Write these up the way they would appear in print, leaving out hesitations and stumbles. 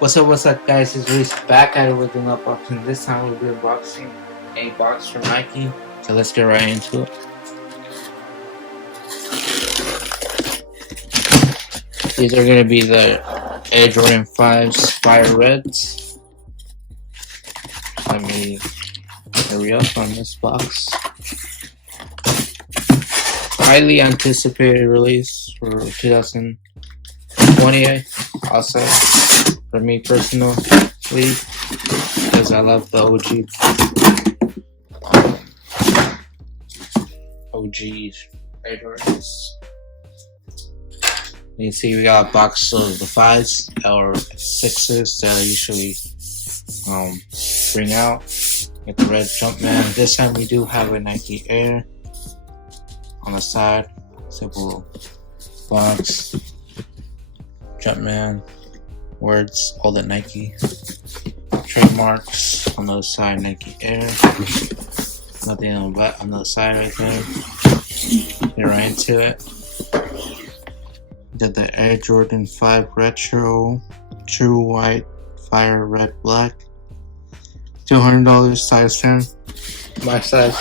What's up, guys? It's Reese back at it with an unboxing. This time we'll be unboxing a box from Nike. So let's get right into it. These are going to be the Air Jordan 5's Fire Reds. Let me hurry up on this box. Highly anticipated release for 2020. Also, for me personally, because I love the OG Air Jordans. You can see we got a box of the 5s or 6s that I usually bring out with the red Jumpman. This time we do have a Nike Air on the side. Simple box, Jumpman, words, all the Nike trademarks on the other side. Nike Air, nothing on the other side right there. Get right into it. Did the Air Jordan 5 Retro True White Fire Red Black, $200, size 10, my size.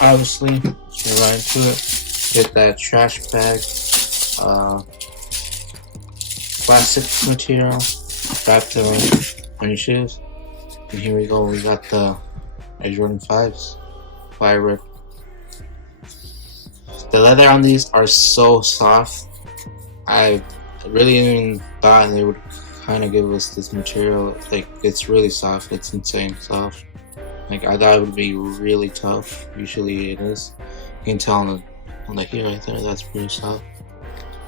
Obviously, get right into it. Get that trash bag, plastic material, wrapped on your shoes. And here we go. We got the Air Jordan 5s Fire Red. The leather on these are so soft. I really didn't thought they would kind of give us this material. Like, it's really soft. It's insane soft. Like, I thought it would be really tough. Usually it is. You can tell on the heel right there. That's pretty soft.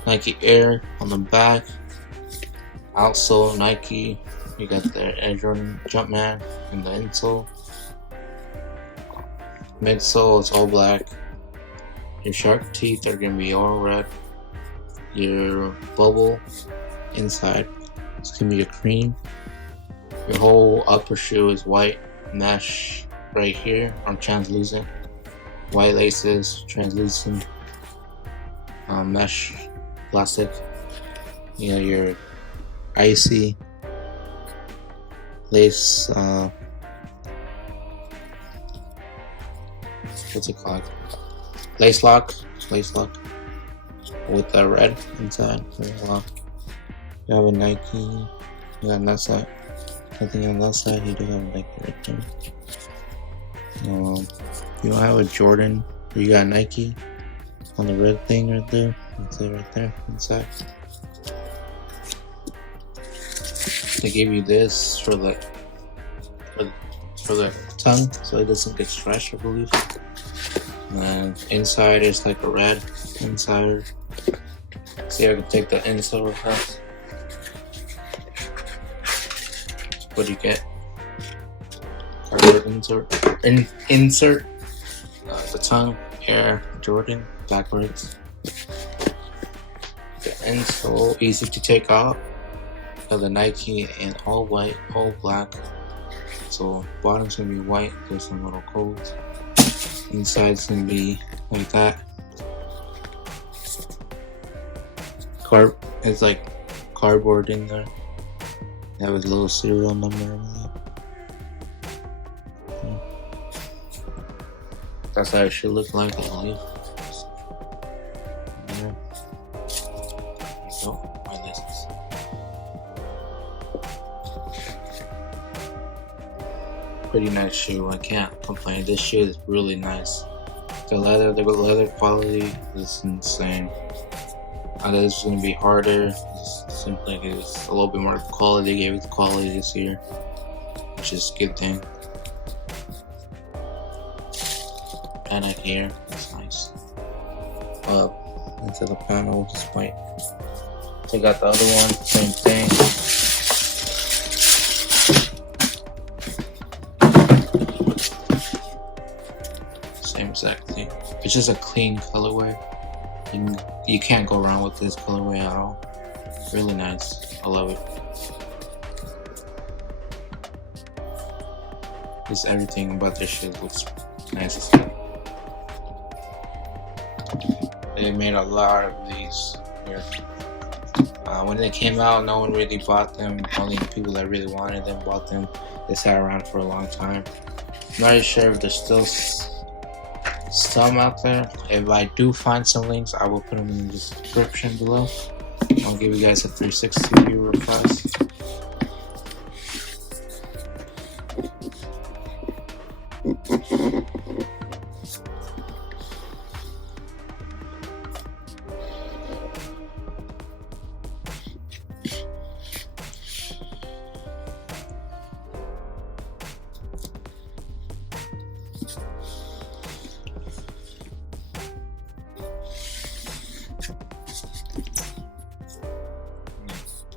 Nike Air on the back. Outsole Nike. You got the Air Jordan Jumpman and the insole. Midsole is all black. Your shark teeth are gonna be all red. Your bubble inside is gonna be a cream. Your whole upper shoe is white mesh right here, or translucent. White laces, translucent mesh plastic. You know, your icy lace. What's it called? Lace lock with the red inside. You have a Nike. You got on that side. I think on that side you do have a Nike right there. You don't have a Jordan, or you got Nike on the red thing right there. That's it right there inside. They gave you this for the tongue, so it doesn't get stretched, I believe. And inside is like a red inside. See, I can take the insole off. What do you get? Cardboard insert. The tongue, Air Jordan, backwards. The insole, easy to take out. The Nike in all white, all black. So bottom's gonna be white. There's some little codes. Inside's gonna be like that. It's like cardboard in there. That was a little serial number. That's how it should look like, I believe. There you go. My license. Pretty nice shoe. I can't complain. This shoe is really nice. The leather quality is insane. I thought this was gonna be harder. Simply it's a little bit more quality. Gave it the quality this year, which is a good thing. And up here, that's nice. Up into the panel, just white. Take out the other one, same thing. Same exact thing. It's just a clean colorway. You can't go wrong with this colorway at all. Really nice. I love it. Just everything about this shit looks nice. They made a lot of these here. When they came out, no one really bought them. Only people that really wanted them bought them. They sat around for a long time. I'm not really sure if there's still some out there. If I do find some links, I will put them in the description below. I'll give you guys a 360 view real fast.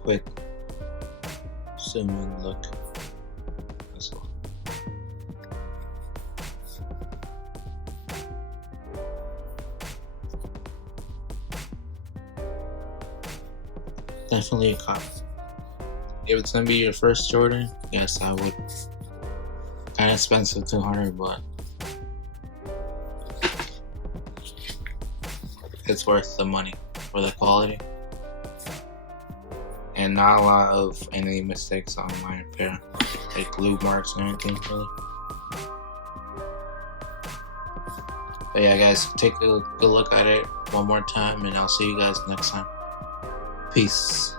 Quick zoom in look as well. Definitely a cop. If it's gonna be your first Jordan, yes, I would. Kinda expensive, 200, but it's worth the money for the quality. And not a lot of any mistakes on my pair, like glue marks or anything really. But yeah guys, take a good look at it one more time and I'll see you guys next time. Peace.